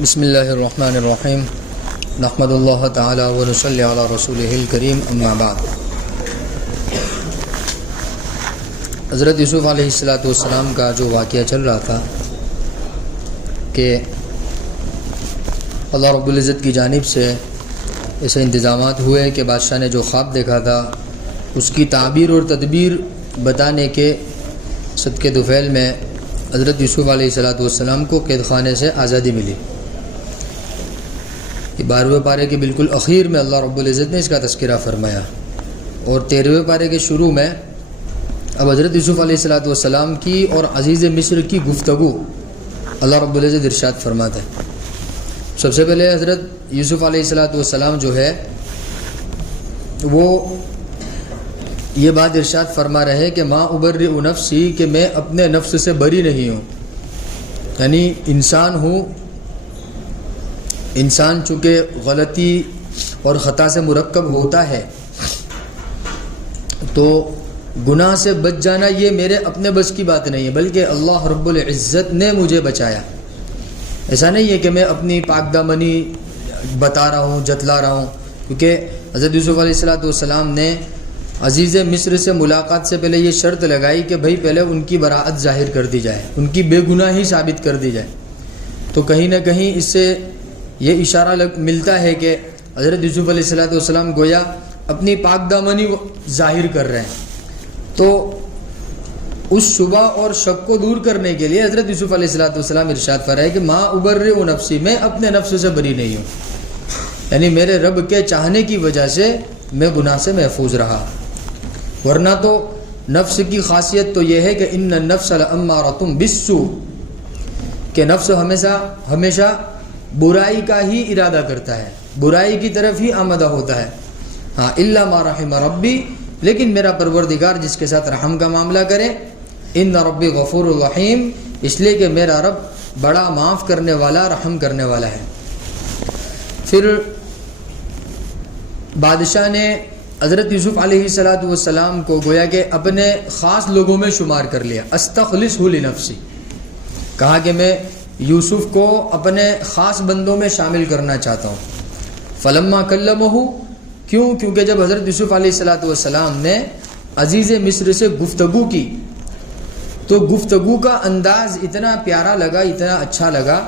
بسم اللہ الرحمن الرحیم نحمد اللہ تعالی و نصلی علی رسولہ الکریم اما بعد۔ حضرت یوسف علیہ السلام کا جو واقعہ چل رہا تھا کہ اللہ رب العزت کی جانب سے ایسے انتظامات ہوئے کہ بادشاہ نے جو خواب دیکھا تھا اس کی تعبیر اور تدبیر بتانے کے صدقے طفیل میں حضرت یوسف علیہ السلام کو قید خانے سے آزادی ملی۔ یہ 12ویں پارے کے بالکل اخیر میں اللہ رب العزت نے اس کا تذکرہ فرمایا، اور 13ویں پارے کے شروع میں اب حضرت یوسف علیہ السلام کی اور عزیز مصر کی گفتگو اللہ رب العزت ارشاد فرماتا ہے۔ سب سے پہلے حضرت یوسف علیہ السلام جو ہے وہ یہ بات ارشاد فرما رہے کہ ما ابرئ نفسی، کہ میں اپنے نفس سے بری نہیں ہوں، یعنی انسان ہوں، انسان چونکہ غلطی اور خطا سے مرکب ہوتا ہے تو گناہ سے بچ جانا یہ میرے اپنے بس کی بات نہیں ہے، بلکہ اللہ رب العزت نے مجھے بچایا۔ ایسا نہیں ہے کہ میں اپنی پاک دامنی بتا رہا ہوں، جتلا رہا ہوں، کیونکہ حضرت یوسف علیہ السلام نے عزیز مصر سے ملاقات سے پہلے یہ شرط لگائی کہ بھائی پہلے ان کی براءت ظاہر کر دی جائے، ان کی بے گناہی ثابت کر دی جائے۔ تو کہیں نہ کہیں اس سے یہ اشارہ ملتا ہے کہ حضرت یوسف علیہ السلام گویا اپنی پاک دامنی ظاہر کر رہے ہیں۔ تو اس شبہ اور شک کو دور کرنے کے لیے حضرت یوسف علیہ السلام ارشاد فرمائے کہ ما ابرئ نفسی، میں اپنے نفس سے بری نہیں ہوں، یعنی میرے رب کے چاہنے کی وجہ سے میں گناہ سے محفوظ رہا، ورنہ تو نفس کی خاصیت تو یہ ہے کہ ان النفس لامارۃ بالسوء، کہ نفس ہمیشہ برائی کا ہی ارادہ کرتا ہے، برائی کی طرف ہی آمدہ ہوتا ہے۔ ہاں الا ما رحم ربی، لیکن میرا پروردگار جس کے ساتھ رحم کا معاملہ کرے، ان ربی غفور الرحیم، اس لیے کہ میرا رب بڑا معاف کرنے والا، رحم کرنے والا ہے۔ پھر بادشاہ نے حضرت یوسف علیہ السلام کو گویا کہ اپنے خاص لوگوں میں شمار کر لیا، استخلصہ لنفسی، کہا کہ میں یوسف کو اپنے خاص بندوں میں شامل کرنا چاہتا ہوں۔ فلما کلمہ، کیونکہ جب حضرت یوسف علیہ السلام نے عزیز مصر سے گفتگو کی تو گفتگو کا انداز اتنا پیارا لگا، اتنا اچھا لگا،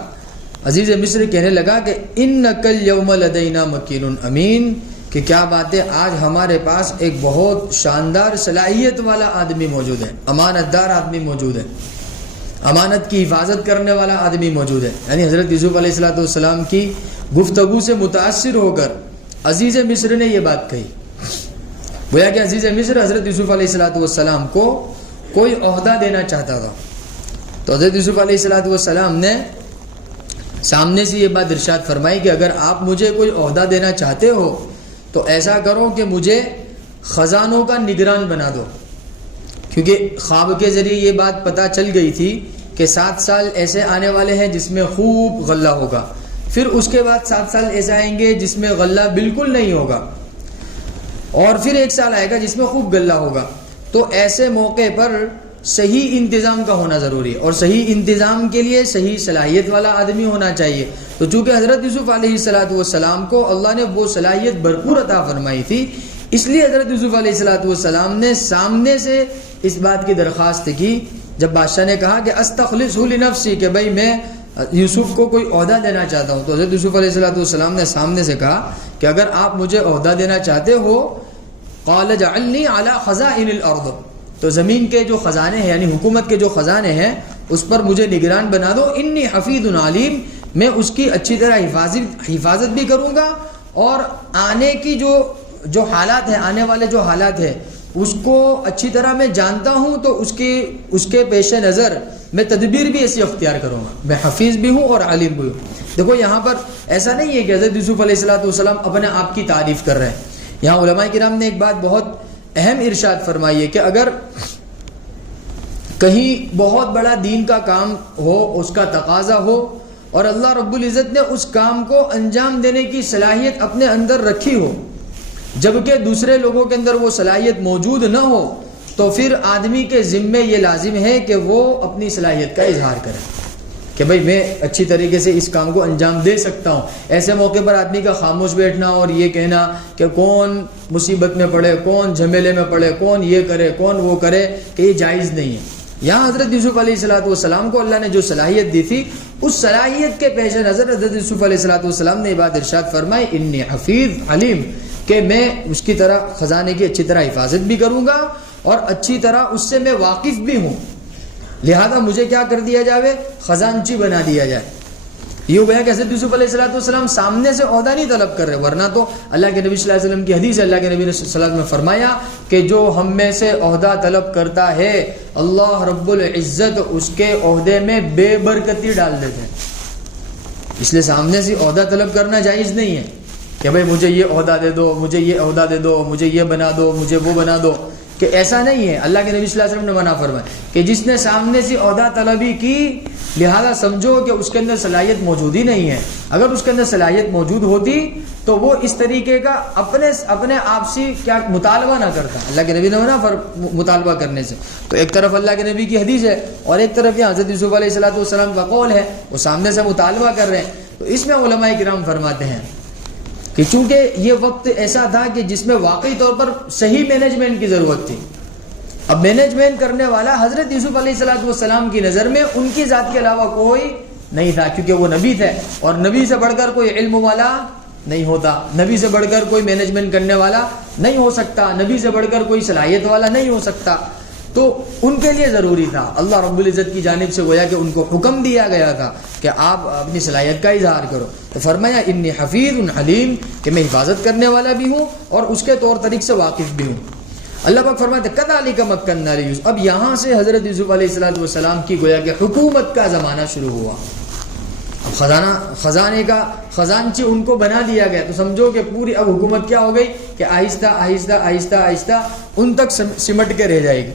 عزیز مصر کہنے لگا کہ انک الیوم لدینا مکین امین، کہ کیا بات ہے، آج ہمارے پاس ایک بہت شاندار صلاحیت والا آدمی موجود ہے، امانت دار آدمی موجود ہے، امانت کی حفاظت کرنے والا آدمی موجود ہے۔ یعنی حضرت یوسف علیہ السلام کی گفتگو سے متاثر ہو کر عزیز مصر نے یہ بات کہی، گویا کہ عزیز مصر حضرت یوسف علیہ السلام کو کوئی عہدہ دینا چاہتا تھا۔ تو حضرت یوسف علیہ السلام نے سامنے سے یہ بات ارشاد فرمائی کہ اگر آپ مجھے کوئی عہدہ دینا چاہتے ہو تو ایسا کرو کہ مجھے خزانوں کا نگران بنا دو، کیونکہ خواب کے ذریعے یہ بات پتہ چل گئی تھی کہ 7 سال ایسے آنے والے ہیں جس میں خوب غلہ ہوگا، پھر اس کے بعد 7 سال ایسے آئیں گے جس میں غلہ بالکل نہیں ہوگا، اور پھر 1 سال آئے گا جس میں خوب غلہ ہوگا۔ تو ایسے موقع پر صحیح انتظام کا ہونا ضروری ہے، اور صحیح انتظام کے لیے صحیح صلاحیت والا آدمی ہونا چاہیے۔ تو چونکہ حضرت یوسف علیہ السلام کو اللہ نے وہ صلاحیت بھرپور عطا فرمائی تھی، اس لیے حضرت یوسف علیہ السلام نے سامنے سے اس بات کی درخواست کی۔ جب بادشاہ نے کہا کہ استخلصہ لنفسی، کہ بھائی میں یوسف کو کوئی عہدہ دینا چاہتا ہوں، تو حضرت یوسف علیہ السلام نے سامنے سے کہا کہ اگر آپ مجھے عہدہ دینا چاہتے ہو، قال اجعلنی علی خزائن الارض، تو زمین کے جو خزانے ہیں، یعنی حکومت کے جو خزانے ہیں، اس پر مجھے نگران بنا دو، انی حفیظ علیم، میں اس کی اچھی طرح حفاظت بھی کروں گا، اور آنے کی جو حالات ہیں، آنے والے جو حالات ہیں اس کو اچھی طرح میں جانتا ہوں، تو اس کے پیش نظر میں تدبیر بھی ایسی اختیار کروں گا، میں حفیظ بھی ہوں اور عالم بھی ہوں۔ دیکھو یہاں پر ایسا نہیں ہے کہ حضرت یوسف علیہ السلام اپنے آپ کی تعریف کر رہے ہیں، یہاں علماء کرام نے ایک بات بہت اہم ارشاد فرمائی ہے کہ اگر کہیں بہت بڑا دین کا کام ہو، اس کا تقاضا ہو، اور اللہ رب العزت نے اس کام کو انجام دینے کی صلاحیت اپنے اندر رکھی ہو، جبکہ دوسرے لوگوں کے اندر وہ صلاحیت موجود نہ ہو، تو پھر آدمی کے ذمے یہ لازم ہے کہ وہ اپنی صلاحیت کا اظہار کرے، کہ بھائی میں اچھی طریقے سے اس کام کو انجام دے سکتا ہوں. ایسے موقع پر آدمی کا خاموش بیٹھنا اور یہ کہنا کہ کون مصیبت میں پڑے, کون جھمیلے میں پڑے, کون یہ کرے, کون وہ کرے, کہ یہ جائز نہیں ہے. یہاں حضرت یوسف علیہ السلام کو اللہ نے جو صلاحیت دی تھی, اس صلاحیت کے پیش نظر حضرت یوسف علیہ السلام نے یہ بات ارشاد فرمائی, انی حفیظ علیم, کہ میں اس کی طرح خزانے کی اچھی طرح حفاظت بھی کروں گا اور اچھی طرح اس سے میں واقف بھی ہوں, لہذا مجھے کیا کر دیا جائے, خزانچی بنا دیا جائے. یہ ہو گیا کہ حضرت یوسف علیہ السلام سامنے سے عہدہ نہیں طلب کر رہے, ورنہ تو اللہ کے نبی صلی اللہ علیہ وسلم کی حدیث ہے, اللہ کے نبی نے صلی اللہ علیہ وسلم نے فرمایا کہ جو ہم میں سے عہدہ طلب کرتا ہے اللہ رب العزت اس کے عہدے میں بے برکتی ڈال دیتے ہیں. اس لیے سامنے سے عہدہ طلب کرنا جائز نہیں ہے کہ بھائی مجھے یہ عہدہ دے دو, مجھے یہ عہدہ دے دو, مجھے یہ بنا دو, مجھے وہ بنا دو, کہ ایسا نہیں ہے. اللہ کے نبی صلی اللہ علیہ وسلم نے منع فرمایا کہ جس نے سامنے سے عہدہ طلبی کی, لہذا سمجھو کہ اس کے اندر صلاحیت موجود ہی نہیں ہے. اگر اس کے اندر صلاحیت موجود ہوتی تو وہ اس طریقے کا اپنے آپ سے کیا مطالبہ نہ کرتا. اللہ کے نبی نے منع مطالبہ کرنے سے. تو ایک طرف اللہ کے نبی کی حدیث ہے اور ایک طرف یہ حضرت یوسف علیہ السلام کا قول ہے, وہ سامنے سے مطالبہ کر رہے ہیں. تو اس میں علماء کرام فرماتے ہیں کہ چونکہ یہ وقت ایسا تھا کہ جس میں واقعی طور پر صحیح مینجمنٹ کی ضرورت تھی. اب مینجمنٹ کرنے والا حضرت یوسف علیہ السلام کی نظر میں ان کی ذات کے علاوہ کوئی نہیں تھا, کیونکہ وہ نبی تھے اور نبی سے بڑھ کر کوئی علم والا نہیں ہوتا, نبی سے بڑھ کر کوئی مینجمنٹ کرنے والا نہیں ہو سکتا, نبی سے بڑھ کر کوئی صلاحیت والا نہیں ہو سکتا. تو ان کے لیے ضروری تھا, اللہ رب العزت کی جانب سے گویا کہ ان کو حکم دیا گیا تھا کہ آپ اپنی صلاحیت کا اظہار کرو. تو فرمایا انی حفیظ علیم, کہ میں حفاظت کرنے والا بھی ہوں اور اس کے طور طریق سے واقف بھی ہوں. اللہ پاک فرماتے کذالک مکننا لیوسف. اب یہاں سے حضرت یوسف علیہ السلام کی گویا کہ حکومت کا زمانہ شروع ہوا. خزانے کا خزانچی ان کو بنا دیا گیا. تو سمجھو کہ پوری اب حکومت کیا ہو گئی کہ آہستہ آہستہ آہستہ آہستہ ان تک سمٹ کے رہ جائے گی.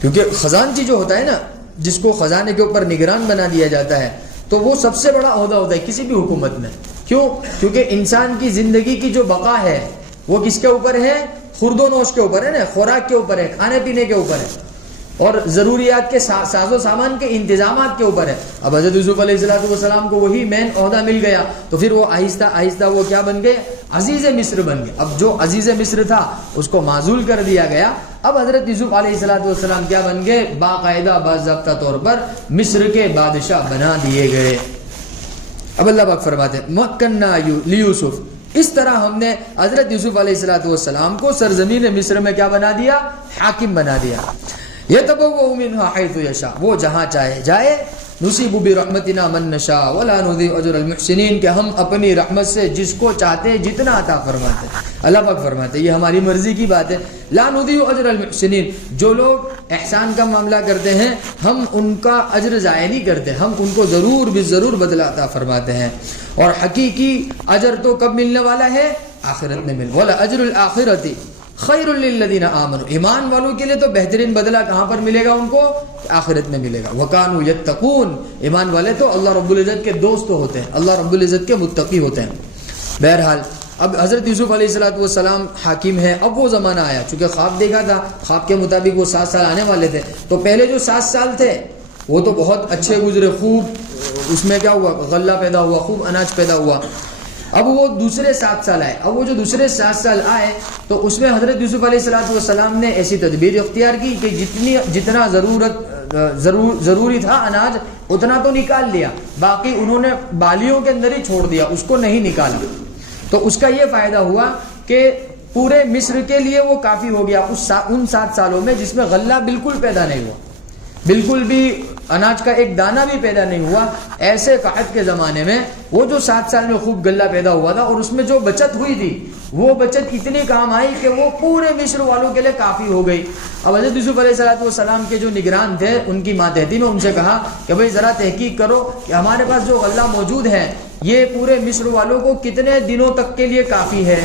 کیونکہ خزانچی جو ہوتا ہے نا, جس کو خزانے کے اوپر نگران بنا دیا جاتا ہے, تو وہ سب سے بڑا عہدہ ہوتا ہے کسی بھی حکومت میں. کیوں؟ کیونکہ انسان کی زندگی کی جو بقا ہے وہ کس کے اوپر ہے, خورد و نوش کے اوپر ہے نا, خوراک کے اوپر ہے, کھانے پینے کے اوپر ہے اور ضروریات کے ساز و سامان کے انتظامات کے اوپر ہے. اب حضرت یوسف علیہ السلام کو وہی مین عہدہ مل گیا, تو پھر وہ آہستہ آہستہ وہ کیا بن گئے, عزیز مصر بن گئے. اب جو عزیز مصر تھا اس کو معزول کر دیا گیا. اب حضرت یوسف علیہ السلام کیا بن گئے, باقاعدہ باضابطہ طور پر مصر کے بادشاہ بنا دیے گئے. اب اللہ پاک فرماتے ہیں مکننا لیوسف, اس طرح ہم نے حضرت یوسف علیہ السلام کو سرزمین مصر میں کیا بنا دیا, حاکم بنا دیا. یتبوأ منھا حیث یشاء, وہ جہاں چاہے جائے. نصیب برحمتنا من نشاء ولا نضیع اجر المحسنین, کہ ہم اپنی رحمت سے جس کو چاہتے جتنا عطا فرماتے. اللہ پاک فرماتے یہ ہماری مرضی کی بات ہے. لا نضیع اجر المحسنین, جو لوگ احسان کا معاملہ کرتے ہیں ہم ان کا اجر ضائع نہیں کرتے, ہم ان کو ضرور بالضرور بدلہ عطا فرماتے ہیں. اور حقیقی اجر تو کب ملنے والا ہے, آخرت میں ولا اجر الآخرۃ خیر للذین آمنوا, ایمان والوں کے لیے تو بہترین بدلہ کہاں پر ملے گا ان کو, آخرت میں ملے گا. وکانوا یتقون, ایمان والے تو اللہ رب العزت کے دوست ہوتے ہیں, اللہ رب العزت کے متقی ہوتے ہیں. بہرحال اب حضرت یوسف علیہ السلام حاکم ہے. اب وہ زمانہ آیا, چونکہ خواب دیکھا تھا, خواب کے مطابق وہ 7 سال آنے والے تھے. تو پہلے جو 7 سال تھے وہ تو بہت اچھے گزرے, خوب اس میں کیا ہوا, غلہ پیدا ہوا, خوب اناج پیدا ہوا. اب وہ دوسرے 7 سال آئے. اب وہ جو دوسرے 7 سال آئے تو اس میں حضرت یوسف علیہ السلام نے ایسی تدبیر اختیار کی کہ جتنا ضروری تھا اناج اتنا تو نکال لیا, باقی انہوں نے بالیوں کے اندر ہی چھوڑ دیا, اس کو نہیں نکالا. تو اس کا یہ فائدہ ہوا کہ پورے مصر کے لیے وہ کافی ہو گیا ان 7 سالوں میں, جس میں غلہ بالکل پیدا نہیں ہوا, بالکل بھی اناج کا ایک دانہ بھی پیدا نہیں ہوا. ایسے قحط کے زمانے میں وہ جو 7 سال میں خوب غلہ پیدا ہوا تھا اور اس میں جو بچت ہوئی تھی وہ بچت اتنی کام آئی کہ وہ پورے مصر والوں کے لیے کافی ہو گئی. اب حضرت یوسف علیہ السلام کے جو نگران تھے, ان کی ماتحتی نے ان سے کہا کہ بھئی ذرا تحقیق کرو کہ ہمارے پاس جو غلہ موجود ہے یہ پورے مصر والوں کو کتنے دنوں تک کے لیے کافی ہے.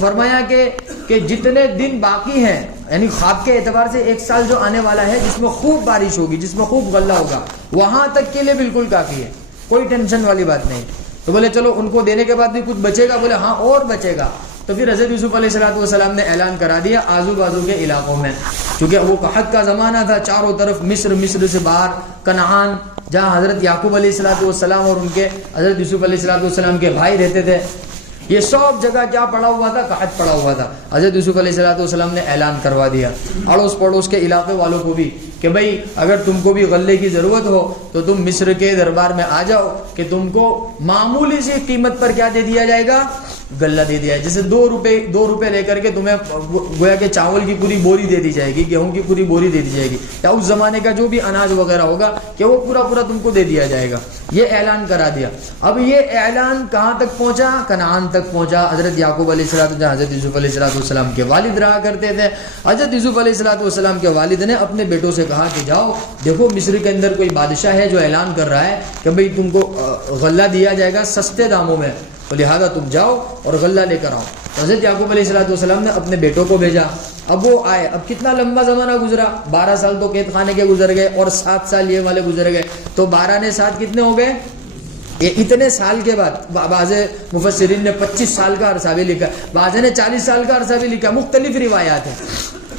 فرمایا کہ جتنے دن باقی ہیں, یعنی خواب کے اعتبار سے 1 سال جو آنے والا ہے جس میں خوب بارش ہوگی, جس میں خوب غلہ ہوگا, وہاں تک کے لیے بالکل کافی ہے, کوئی ٹینشن والی بات نہیں. تو بولے چلو ان کو دینے کے بعد بھی کچھ بچے گا, بولے ہاں اور بچے گا. تو پھر حضرت یوسف علیہ السلام نے اعلان کرا دیا آزو بازو کے علاقوں میں, کیونکہ وہ قحط کا زمانہ تھا, چاروں طرف مصر سے باہر کنعان جہاں حضرت یعقوب علیہ السلام اور ان کے حضرت یوسف علیہ السلام کے بھائی رہتے تھے، یہ سب جگہ کیا پڑا ہوا تھا؟ قحط پڑا ہوا تھا. حضرت یوسف علیہ السلام نے اعلان کروا دیا اڑوس پڑوس کے علاقے والوں کو بھی کہ بھائی اگر تم کو بھی غلے کی ضرورت ہو تو تم مصر کے دربار میں آ جاؤ کہ تم کو معمولی سی قیمت پر کیا دے دیا جائے گا؟ غلہ دے دیا ہے. جیسے 2 روپے لے کر کے تمہیں گویا کہ چاول کی پوری بوری دے دی جائے گی، گیہوں کی پوری بوری دے دی جائے گی، یا اس زمانے کا جو بھی اناج وغیرہ ہوگا کہ وہ پورا تم کو دے دیا جائے گا. یہ اعلان کرا دیا. اب یہ اعلان کہاں تک پہنچا؟ کنعان تک پہنچا. حضرت یعقوب علیہ السلام حضرت یوسف علیہ السلام کے والد رہا کرتے تھے. حضرت یوسف علیہ السلام کے والد نے اپنے بیٹوں سے کہا کہ جاؤ دیکھو مصر کے اندر کوئی بادشاہ ہے جو اعلان کر رہا ہے کہ بھئی تم کو غلہ دیا جائے گا سستے داموں میں، تو لہذا تم جاؤ اور غلہ لے کر آؤ. حضرت یعقوب علیہ السلام نے اپنے بیٹوں کو بھیجا. اب وہ آئے. اب کتنا لمبا زمانہ گزرا، 12 سال تو قید خانے کے گزر گئے اور 7 سال یہ والے گزر گئے، تو 12 نے 7 کتنے ہو گئے؟ یہ اتنے سال کے بعد بعض مفسرین نے 25 سال کا عرصہ بھی لکھا، بعض نے 40 سال کا عرصہ بھی لکھا، مختلف روایات ہیں.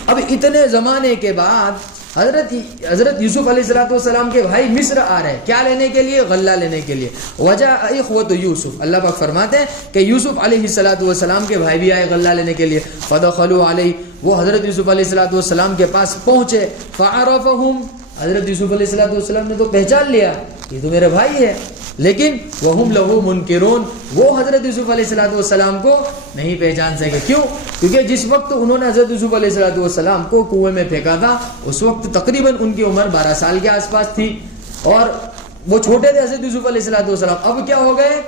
اب اتنے زمانے کے بعد حضرت یوسف علیہ السلام کے بھائی مصر آ رہے ہیں، کیا لینے کے لیے؟ غلہ لینے کے لیے. وجہ اخوت یوسف، اللہ پاک فرماتے ہیں کہ یوسف علیہ السلام کے بھائی بھی آئے غلہ لینے کے لیے. فدخلوا علیہ، وہ حضرت یوسف علیہ السلام کے پاس پہنچے. فعرفہم، حضرت یوسف علیہ السلام نے تو پہچان لیا یہ تو میرے بھائی ہے، لیکن وہم لہو منکرون، وہ حضرت یوسف علیہ السلام کو نہیں پہچان سکے. کیوں؟ کیونکہ جس وقت انہوں نے حضرت یوسف علیہ السلام کو کنویں میں پھینکا تھا اس وقت تقریباً ان کی عمر 12 سال کے آس پاس تھی اور وہ چھوٹے تھے حضرت یوسف علیہ السلام. اب کیا ہو گئے؟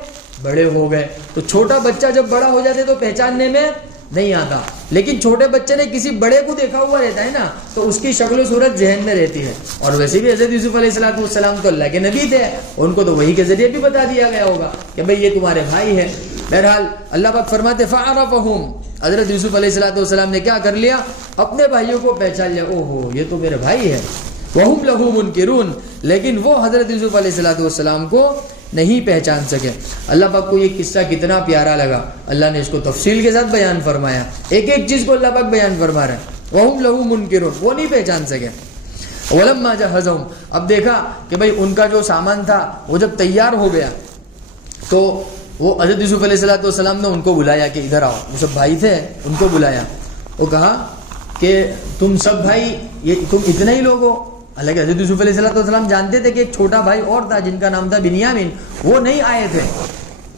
بڑے ہو گئے. تو چھوٹا بچہ جب بڑا ہو جاتے تو پہچاننے میں نہیں آتا، لیکن چھوٹے بچے نے کسی بڑے کو دیکھا ہوا رہتا ہے نا تو اس کی شکل و صورت ذہن میں رہتی ہے. اور ویسے بھی حضرت یوسف علیہ السلام تو اللہ کے نبی تھے، ان کو تو وحی کے ذریعے بھی بتا دیا گیا ہوگا کہ بھئی یہ تمہارے بھائی ہیں. بہرحال اللہ پاک فرماتے فعرفہم، حضرت یوسف علیہ السلام نے کیا کر لیا؟ اپنے بھائیوں کو پہچان لیا. اوہو یہ تو میرے بھائی ہے. وہم لہو منکرون، لیکن وہ حضرت یوسف علیہ السلام کو نہیں پہچان سکے. اللہ پاک کو یہ قصہ کتنا پیارا لگا، اللہ نے اس کو تفصیل کے ساتھ بیان فرمایا. ایک ایک چیز کو اللہ پاک بیان فرما رہے ہیں. وہم لہو منکرون، وہ نہیں پہچان سکے. ولما جہزہم، اب دیکھا کہ بھئی ان کا جو سامان تھا وہ جب تیار ہو گیا تو وہ حضرت یوسف علیہ السلام نے ان کو بلایا کہ ادھر آؤ. وہ سب بھائی تھے، ان کو بلایا. وہ کہا کہ تم سب بھائی، یہ تم اتنے ہی لوگ ہو؟ حالانکہ حضرت یوسف علیہ السلام جانتے تھے کہ ایک چھوٹا بھائی اور تھا جن کا نام تھا بنیامین، وہ نہیں آئے تھے.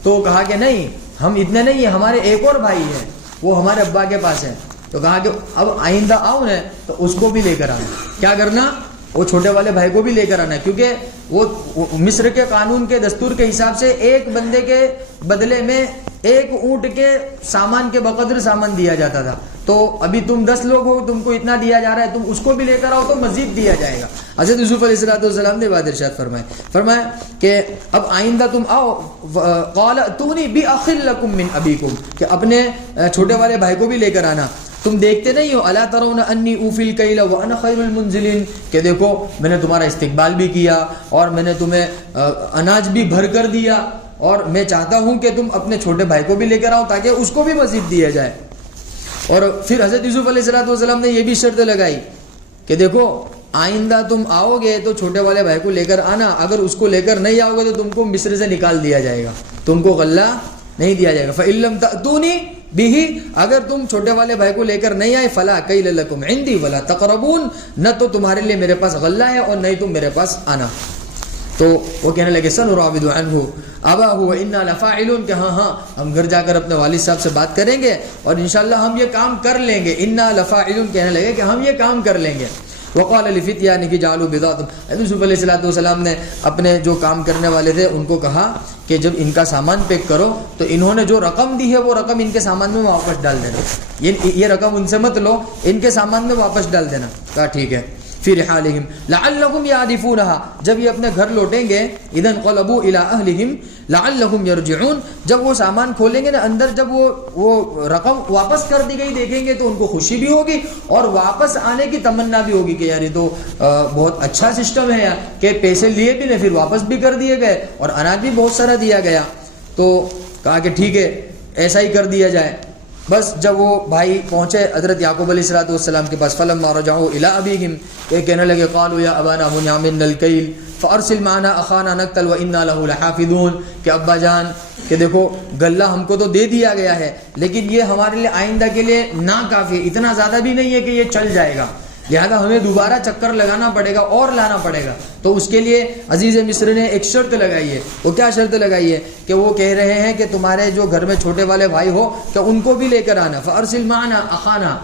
تو کہا کہ نہیں ہم اتنے نہیں ہیں، ہمارے ایک اور بھائی ہے وہ ہمارے ابا کے پاس ہے. تو کہا کہ اب آئندہ آؤ نا تو اس کو بھی لے کر آنا. کیا کرنا؟ وہ چھوٹے والے بھائی کو بھی لے کر آنا، کیونکہ وہ مصر کے قانون کے دستور کے حساب سے ایک بندے کے بدلے میں ایک اونٹ کے سامان کے بقدر سامان دیا جاتا تھا. تو ابھی تم 10 لوگ ہو، تم کو اتنا دیا جا رہا ہے، تم اس کو بھی لے کر آؤ تو مزید دیا جائے گا. حضرت یوسف علیہ السلام نے بات ارشاد فرمایا کہ اب آئندہ تم آؤ. قال اتونی باخ لکم من ابیکم، کہ اپنے چھوٹے والے بھائی کو بھی لے کر آنا. تم دیکھتے نہیں ہو الا ترون انی اوفی الکیل وانا خیر المنزلین، کہ دیکھو میں نے تمہارا استقبال بھی کیا اور میں نے تمہیں اناج بھی بھر کر دیا، اور میں چاہتا ہوں کہ تم اپنے چھوٹے بھائی کو بھی لے کر آؤ تاکہ اس کو بھی مزید دیا جائے. اور پھر حضرت یوسف علیہ السلام نے یہ بھی شرط لگائی کہ دیکھو آئندہ تم آؤ گے تو چھوٹے والے بھائی کو لے کر آنا، اگر اس کو لے کر نہیں آؤ گے تو تم کو مصر سے نکال دیا جائے گا، تم کو غلہ نہیں دیا جائے گا. فَإِن لَّمْ تَأْتُونِي بِهِ، اگر تم چھوٹے والے بھائی کو لے کر نہیں آئے، فَلَا كَيْلَ لَكُمْ عِندِي وَلَا تَقْرَبُونَ، نہ تو تمہارے لیے میرے پاس غلہ ہے اور نہیں تم میرے پاس آنا. تو وہ کہنے لگے سنراود عنہ اباہ وانا لفاعلون، کہ ہاں ہم گھر جا کر اپنے والد صاحب سے بات کریں گے اور انشاءاللہ ہم یہ کام کر لیں گے. انا لفاعلون، کہنے لگے کہ ہم یہ کام کر لیں گے. وقال لفتيانه جعلوا بضاعتهم، یوسف علیہ السلام نے اپنے جو کام کرنے والے تھے ان کو کہا کہ جب ان کا سامان پیک کرو تو انہوں نے جو رقم دی ہے وہ رقم ان کے سامان میں واپس ڈال دینا، یہ رقم ان سے مت لو، ان کے سامان میں واپس ڈال دینا. کہا ٹھیک ہے. فی رحالہم لعلہم یعرفونہا، جب یہ اپنے گھر لوٹیں گے، اذا انقلبوا الی اہلہم لعلہم یرجعون، جب وہ سامان کھولیں گے نا اندر، جب وہ رقم واپس کر دی گئی دیکھیں گے تو ان کو خوشی بھی ہوگی اور واپس آنے کی تمنا بھی ہوگی کہ یار یہ تو بہت اچھا سسٹم ہے یار، کہ پیسے لیے بھی نہیں پھر واپس بھی کر دیے گئے اور اناج بھی بہت سارا دیا گیا. تو کہا کہ ٹھیک ہے ایسا ہی کر دیا جائے. بس جب وہ بھائی پہنچے حضرت یعقوب علیہ السلام کے پاس، فلما رجعوا الی ابیہم، یہ کہنے لگے قالوا یا ابانا منع منا الکیل فارسل معنا اخانا نقتل وانا له لحافظون، کہ ابا جان کہ دیکھو غلہ ہم کو تو دے دیا گیا ہے، لیکن یہ ہمارے لیے آئندہ کے لیے ناکافی ہے، اتنا زیادہ بھی نہیں ہے کہ یہ چل جائے گا، لہذا ہمیں دوبارہ چکر لگانا پڑے گا اور لانا پڑے گا۔ تو اس کے لیے عزیز مصر نے ایک شرط لگائی ہے۔ وہ کیا شرط لگائی ہے؟ کہ وہ کہہ رہے ہیں کہ تمہارے جو گھر میں چھوٹے والے بھائی ہو کہ ان کو بھی لے کر آنا، فارسل معنا اخانا،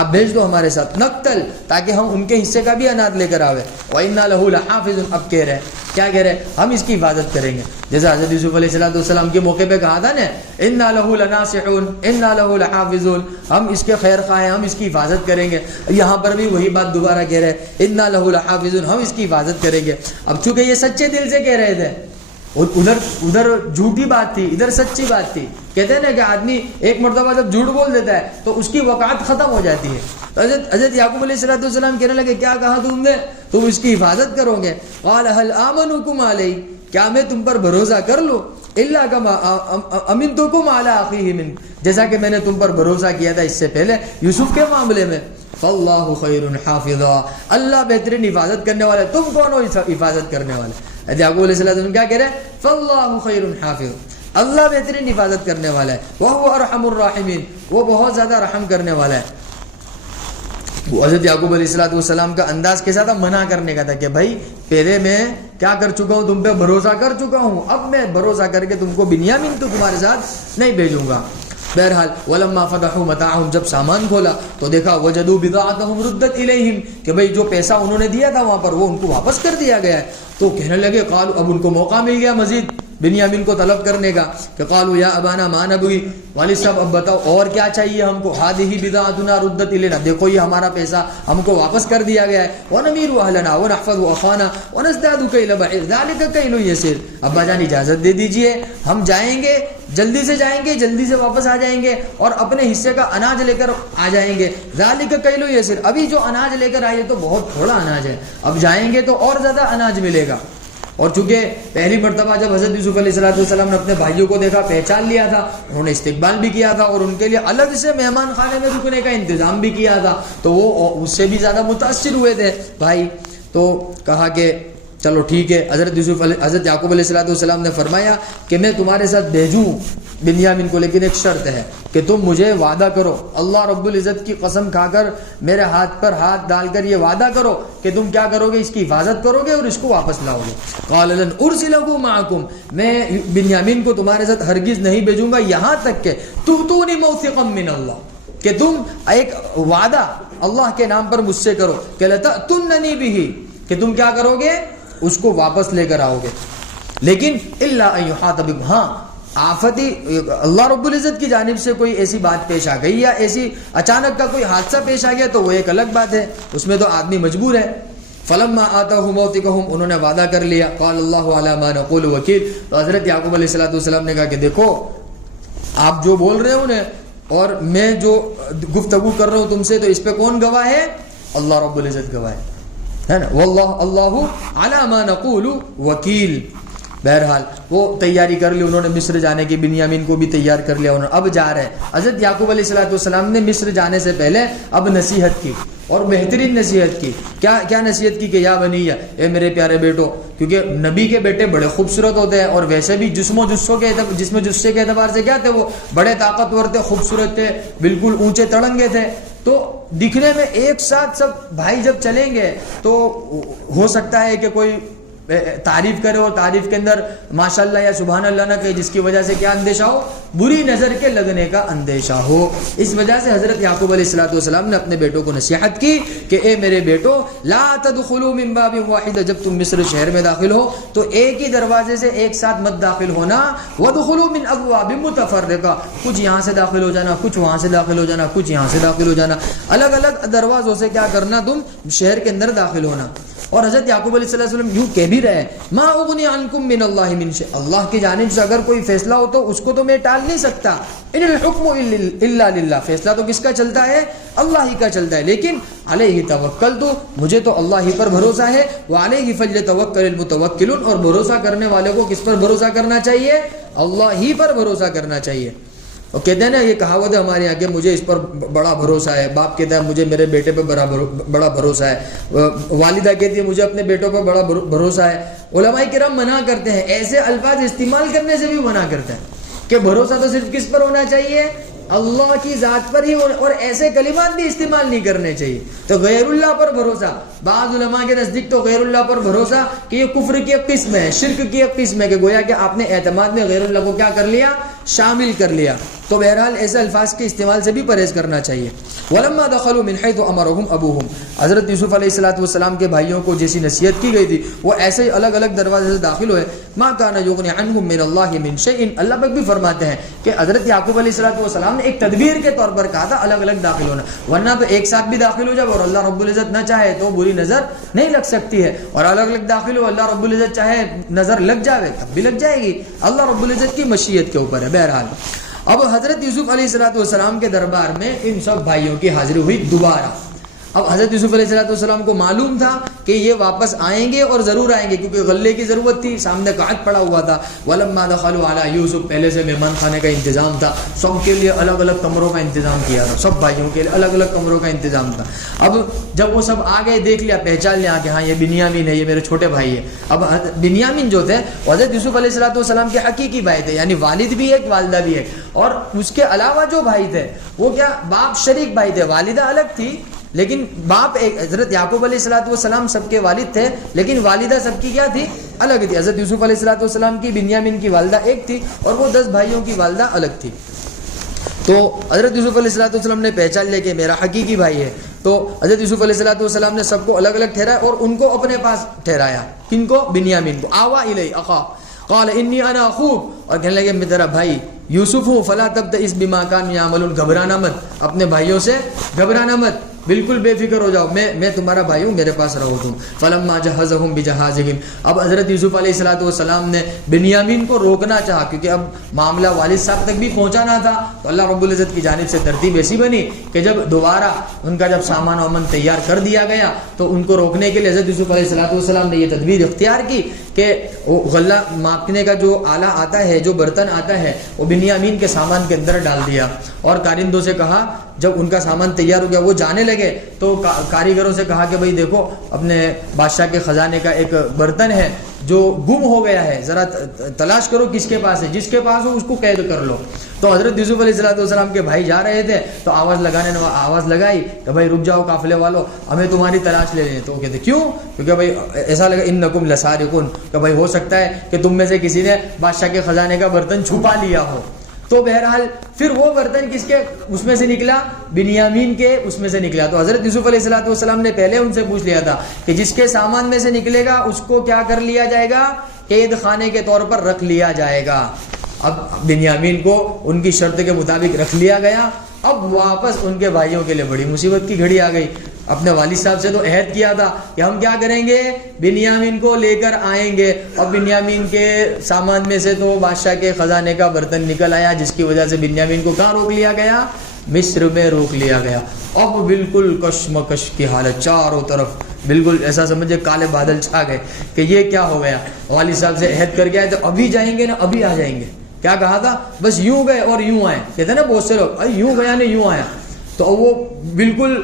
آپ بھیج دو ہمارے ساتھ، نقتل، تاکہ ہم ان کے حصے کا بھی اناج لے کر آوے، وَإِنَّا لَهُ لَحَافِظٌ، اب کہہ رہے ہیں کیا کہہ رہے ہیں؟ ہم اس کی حفاظت کریں گے، جیسا حضرت یوسف علیہ السلام کے موقع پہ کہا تھا نا اِنَّا لَهُ لَنَاصِحُونَ اِنَّا لَهُ لَحَافِظُونَ، ہم اس کے خیر خواہ ہیں، ہم اس کی حفاظت کریں گے۔ یہاں پر بھی وہی بات دوبارہ کہہ رہے ہیں اِنَّا لَهُ لَحَافِظُونَ، ہم اس کی حفاظت کریں گے۔ اب چونکہ یہ سچے دل سے کہہ رہے تھے، ادھر جھوٹی بات تھی، ادھر سچی بات تھی۔ کہتے ہیں نا کہ آدمی ایک مرتبہ جب جھوٹ بول دیتا ہے تو اس کی وقعت ختم ہو جاتی ہے۔ تو حضرت یعقوب علیہ السلام کہنے لگے کیا کہا تم نے؟ تم اس کی حفاظت کرو گے؟ قال هل آمنكم علیہ، کیا میں تم پر بھروسہ کر لوں؟ الا کما امنتکم علی اخیہ من، جیسا کہ میں نے تم پر بھروسہ کیا تھا اس سے پہلے یوسف کے معاملے میں۔ فاللہ خیر حافظا، اللہ بہترین حفاظت کرنے والا ہے، تم کون ہو حفاظت کرنے والے؟ حضرت یعقوب علیہ السلام کیا کہہ رہے ہیں؟ فاللہ خیر حافظ، اللہ بہترین حفاظت کرنے والا ہے، وہو ارحم الراحمین، وہ بہت زیادہ رحم کرنے والا ہے۔ وہ حضرت یعقوب علیہ السلام کا انداز کے ساتھ منع کرنے کا تھا کہ بھائی پہلے میں کیا کر چکا ہوں، تم پہ بھروسہ کر چکا ہوں، اب میں بھروسہ کر کے تم کو بنیامین تو تمہارے ساتھ نہیں بھیجوں گا۔ بہرحال ولما فتحوا متاعهم، جب سامان کھولا تو دیکھا وجدوا بضاعتهم ردت الیہم، کہ بھئی جو پیسہ انہوں نے دیا تھا وہاں پر وہ ان کو واپس کر دیا گیا ہے۔ تو کہنے لگے قالوا، اب ان کو موقع مل گیا مزید بنیامین کو طلب کرنے کا، کہ قالوا یا ابانا ما نبغی، والد صاحب اب بتاؤ اور کیا چاہیے ہم کو؟ هذه بضاعتنا ردت الینا، دیکھو یہ ہمارا پیسہ ہم کو واپس کر دیا گیا ہے۔ ونمیر اهلنا ونحفظ اخانا ونزداد كيل بعير ذلك كيل يسير، ابا جان اجازت دے دیجئے، ہم جائیں گے، جلدی سے جائیں گے، جلدی سے واپس آ جائیں گے اور اپنے حصے کا اناج لے کر آ جائیں گے۔ ذالک کیل یسیر، ابھی جو اناج لے کر آئے تو بہت تھوڑا اناج ہے، اب جائیں گے تو اور زیادہ اناج ملے گا۔ اور چونکہ پہلی مرتبہ جب حضرت یوسف علیہ السلام نے اپنے بھائیوں کو دیکھا، پہچان لیا تھا، انہوں نے استقبال بھی کیا تھا اور ان کے لیے الگ سے مہمان خانے میں رکنے کا انتظام بھی کیا تھا، تو وہ اس سے بھی زیادہ متاثر ہوئے تھے بھائی۔ تو کہا کہ چلو ٹھیک ہے۔ حضرت یعقوب علیہ السلام نے فرمایا کہ میں تمہارے ساتھ بھیجوں بنیامین کو، لیکن ایک شرط ہے کہ تم مجھے وعدہ کرو، اللہ رب العزت کی قسم کھا کر میرے ہاتھ پر ہاتھ ڈال کر یہ وعدہ کرو کہ تم کیا کرو گے؟ اس کی حفاظت کرو گے اور اس کو واپس لاؤ گے۔ قال لن ارسلہ معکم، میں بنیامین کو تمہارے ساتھ ہرگز نہیں بھیجوں گا یہاں تک کہ تؤتونی موثقا من اللہ، کہ تم ایک وعدہ اللہ کے نام پر مجھ سے کرو کہ لتأتوننی بہ، کہ تم کیا کرو گے؟ اس کو واپس لے کر آؤ گے۔ لیکن الا ان یحاط بکم، ہاں آفتی اللہ رب العزت کی جانب سے کوئی ایسی بات پیش آ گئی یا ایسی اچانک کا کوئی حادثہ پیش آ گیا تو وہ ایک الگ بات ہے، اس میں تو آدمی مجبور ہے۔ فلما آتاہ موثقہم، انہوں نے وعدہ کر لیا۔ قال اللہ علی ما نقول وکیل، تو حضرت یعقوب علیہ السلام نے کہا کہ دیکھو آپ جو بول رہے ہو نا اور میں جو گفتگو کر رہا ہوں تم سے، تو اس پہ کون گواہ ہے؟ اللہ رب العزت گواہ ہے نا، واللہ اللہ علی ما نقول وکیل۔ بہرحال وہ تیاری کر لی انہوں نے مصر جانے کی، بنیامین کو بھی تیار کر لیا انہوں نے، اب جا رہے۔ حضرت یعقوب علیہ السلام نے مصر جانے سے پہلے اب نصیحت کی اور بہترین نصیحت کی۔ کیا نصیحت کی؟ کہ یا بنی، اے میرے پیارے بیٹو، کیونکہ نبی کے بیٹے بڑے خوبصورت ہوتے ہیں اور ویسے بھی جسم و جسے کے اعتبار سے کیا تھے، وہ بڑے طاقتور تھے، خوبصورت تھے، بالکل اونچے تڑنگے تھے، تو دکھنے میں ایک ساتھ سب بھائی جب چلیں گے تو ہو سکتا ہے کہ کوئی تعریف کرے اور تعریف کے اندر ماشاءاللہ یا سبحان اللہ نہ کہے، جس کی وجہ سے کیا اندیشہ ہو؟ بری نظر کے لگنے کا اندیشہ ہو۔ اس وجہ سے حضرت یعقوب علیہ السلام نے اپنے بیٹوں کو نصیحت کی کہ اے میرے بیٹو، لا تدخلوا من باب واحد، جب تم مصر شہر میں داخل ہو تو ایک ہی دروازے سے ایک ساتھ مت داخل ہونا، وادخلوا من ابواب متفرقہ، کچھ یہاں سے داخل ہو جانا، کچھ وہاں سے داخل ہو جانا، کچھ یہاں سے داخل ہو جانا، الگ الگ دروازوں سے کیا کرنا، تم شہر کے اندر داخل ہونا۔ اور حضرت یعقوب علیہ السلام یوں کہہ بھی رہے، ما اغنی عنکم من اللہ من شیء، اللہ کی جانب سے اگر کوئی فیصلہ ہو تو اس کو تو میں ٹال نہیں سکتا، ان الحکم الا للہ، فیصلہ تو کس کا چلتا ہے؟ اللہ ہی کا چلتا ہے، لیکن علیہ توکلت، مجھے تو اللہ ہی پر بھروسہ ہے، وعلیہ فلیتوکل المتوکلون، اور بھروسہ کرنے والے کو کس پر بھروسہ کرنا چاہیے؟ اللہ ہی پر بھروسہ کرنا چاہیے۔ اور کہتے ہیں نا یہ کہاوت ہے ہمارے یہاں کہ مجھے اس پر بڑا بھروسہ ہے، باپ کہتا ہے مجھے میرے بیٹے پہ بڑا بھروسہ ہے، والدہ کہتی ہے مجھے اپنے بیٹوں پہ بڑا بھروسہ ہے. علماء کرام منع کرتے ہیں، ایسے الفاظ استعمال کرنے سے بھی منع کرتے ہیں کہ بھروسہ تو صرف کس پر ہونا چاہیے؟ اللہ کی ذات پر ہی، اور ایسے کلمات بھی استعمال نہیں کرنے چاہیے. تو غیر اللہ پر بھروسہ، بعض علماء کے نزدیک تو غیر اللہ پر بھروسہ کہ یہ کفر کی ایک قسم ہے، شرک کی ایک قسم ہے، کہ گویا کہ آپ نے اعتماد میں غیر اللہ کو کیا کر لیا؟ شامل کر لیا. تو بہرحال ایسے الفاظ کے استعمال سے بھی پرہیز کرنا چاہیے. وَلَمَّا دَخَلُوا مِنْ حَيْثُ أَمَرَهُمْ أَبُوهُمْ، حضرت یوسف علیہ الصلوۃ والسلام کے بھائیوں کو جیسی نصیحت کی گئی تھی وہ ایسے ہی الگ الگ دروازے سے داخل ہوئے. مَا كَانَ يُغْنِ عَنْهُم مِّنَ اللَّهِ مِنْ شَيْءٍ، اللہ پاک بھی فرماتے ہیں کہ حضرت یعقوب علیہ الصلوۃ والسلام نے ایک تدبیر کے طور پر کہا تھا الگ الگ داخل ہونا، ورنہ تو ایک ساتھ بھی داخل ہو جائے اور اللہ رب العزت نہ چاہے تو بری نظر نہیں لگ سکتی ہے، اور الگ الگ داخل ہو اللہ رب العزت چاہے نظر لگ جائے تب بھی لگ جائے گی، اللہ رب العزت کی مشیت کے اوپر ہے. بہرحال اب حضرت یوسف علیہ الصلوۃ والسلام کے دربار میں ان سب بھائیوں کی حاضری ہوئی دوبارہ. اب حضرت یوسف علیہ الصلوۃ والسلام کو معلوم تھا کہ یہ واپس آئیں گے اور ضرور آئیں گے، کیونکہ غلے کی ضرورت تھی، سامنے قحط پڑا ہوا تھا. وَلَمَّا دَخَلُوا عَلَىٰ یوسف، پہلے سے مہمان خانے کا انتظام تھا، سب کے لیے الگ الگ کمروں کا انتظام کیا تھا، سب بھائیوں کے لیے الگ الگ کمروں کا انتظام تھا. اب جب وہ سب آ گئے، دیکھ لیا، پہچان لیا کہ ہاں یہ بنیامین ہے، یہ میرے چھوٹے بھائی ہے. اب بنیامین جو تھے حضرت یوسف علیہ الصلوۃ والسلام کے حقیقی بھائی تھے، یعنی والد بھی ایک والدہ بھی ایک، اور اس کے علاوہ جو بھائی تھے وہ کیا باپ شریک بھائی تھے، والدہ الگ تھی لیکن باپ ایک. حضرت یعقوب علیہ الصلوۃ والسلام سب کے والد تھے لیکن والدہ سب کی کیا تھی؟ الگ تھی. حضرت یوسف علیہ الصلوۃ والسلام کی بنیامین کی والدہ ایک تھی اور وہ 10 بھائیوں کی والدہ الگ تھی. تو حضرت یوسف علیہ الصلوۃ والسلام نے پہچان لیا کہ میرا حقیقی بھائی ہے. تو حضرت یوسف علیہ الصلوۃ والسلام نے سب کو الگ الگ ٹھہرایا اور ان کو اپنے پاس ٹھہرایا. کن کو؟ بنیامین کو. آوا الی اخا قال انی انا اخوک، اور کہنے لگے میں تیرا بھائی یوسف ہوں. فلا تبتئس بما كانوا يعملون، گھبرانا مت، اپنے بھائیوں سے گھبرانا مت، بالکل بے فکر ہو جاؤ، میں تمہارا بھائی ہوں، میرے پاس رہو تم. فلما جہزهم بجہازهم، اب حضرت یوسف علیہ الصلوۃ والسلام نے بنیامین کو روکنا چاہا کیونکہ اب معاملہ والد صاحب تک بھی پہنچانا تھا. تو اللہ رب العزت کی جانب سے ترتیب ایسی بنی کہ جب دوبارہ ان کا جب سامان وامن تیار کر دیا گیا تو ان کو روکنے کے لیے حضرت یوسف علیہ الصلوۃ والسلام نے یہ تدبیر اختیار کی کہ وہ غلہ ماپنے کا جو آلہ آتا ہے، جو برتن آتا ہے، وہ بنیامین کے سامان کے اندر ڈال دیا اور کارندوں سے کہا، جب ان کا سامان تیار ہو گیا وہ جانے لگے تو کاریگروں سے کہا کہ بھئی دیکھو اپنے بادشاہ کے خزانے کا ایک برتن ہے جو گم ہو گیا ہے، ذرا تلاش کرو کس کے پاس ہے، جس کے پاس ہو اس کو قید کر لو. تو حضرت یوسف علیہ الصلوۃ والسلام کے بھائی جا رہے تھے تو آواز لگائی کہ بھائی رک جاؤ قافلے والوں، ہمیں تمہاری تلاش لے لیں. تو وہ کہتے کیوں؟ کیونکہ بھائی ایسا لگا انکم لسارقون، کہ بھائی ہو سکتا ہے کہ تم میں سے کسی نے بادشاہ کے خزانے کا برتن چھپا لیا ہو. تو بہرحال پھر وہ برتن کس کے اس میں سے نکلا؟ بنیامین کے اس میں سے نکلا. تو حضرت یوسف علیہ الصلوۃ والسلام نے پہلے ان سے پوچھ لیا تھا کہ جس کے سامان میں سے نکلے گا اس کو کیا کر لیا جائے گا؟ قید خانے کے طور پر رکھ لیا جائے گا. اب بنیامین کو ان کی شرط کے مطابق رکھ لیا گیا. اب واپس ان کے بھائیوں کے لیے بڑی مصیبت کی گھڑی آ گئی. اپنے والد صاحب سے تو عہد کیا تھا کہ ہم کیا کریں گے؟ بنیامین کو لے کر آئیں گے. اور بنیامین کے سامان میں سے تو بادشاہ کے خزانے کا برتن نکل آیا، جس کی وجہ سے بنیامین کو کہاں روک لیا گیا؟ مصر میں روک لیا گیا. اب بالکل کشمکش کی حالت، چاروں طرف بالکل ایسا سمجھے کالے بادل چھا گئے کہ یہ کیا ہو گیا. والد صاحب سے عہد کر کے آئے تو ابھی جائیں گے نا ابھی آ جائیں گے. کیا کہا تھا؟ بس یوں گئے اور یوں آئے. کہتے ہیں نا بہت سے لوگ یوں گیا نہیں یوں آیا. تو وہ بالکل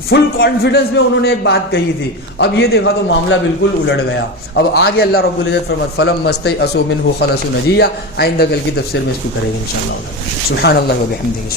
فل کانفیڈنس میں انہوں نے ایک بات کہی تھی. اب یہ دیکھا تو معاملہ بالکل الٹ گیا. اب آگے اللہ رب العزت فرماتا فلم مستیئسوا منہ خلصوا نجیا. آئندہ کل کی تفسیر میں اس کو کریں گے انشاءاللہ. سبحان اللہ و بحمدہ.